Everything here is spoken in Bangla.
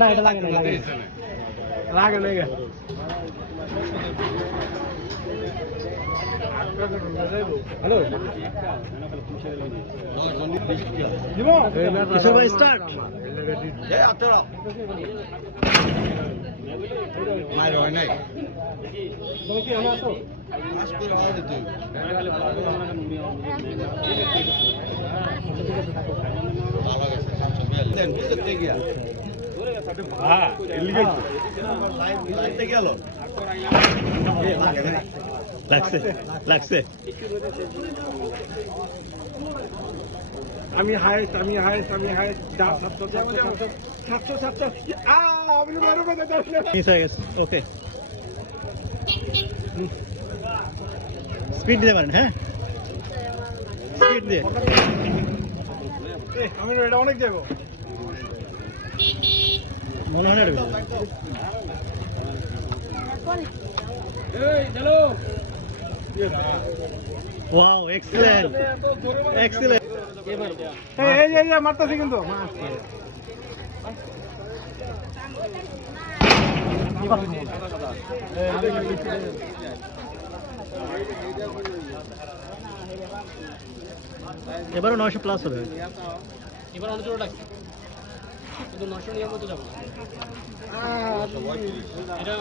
না এটা লাগে না লাগে না হ্যালো কিশোর ভাই স্টার্ট মায়ের হয় নাই কি আমার তো লাগছে লাগছে আমি হাইস্ট সাতশো মিস হয়ে গেছে ওকে স্পিড দিতে পারেন হ্যাঁ স্পিড দিয়ে আমি এটা অনেক যাবো মনে হয় না ওয়াও এক্সেলেন্ট এক্সেলেন্ট এই মারতেছি কিন্তু এবারও 900 প্লাস হবে এবার অনেক জোর লাগছে কিন্তু 900 নিয়ে মতো যাবো এটা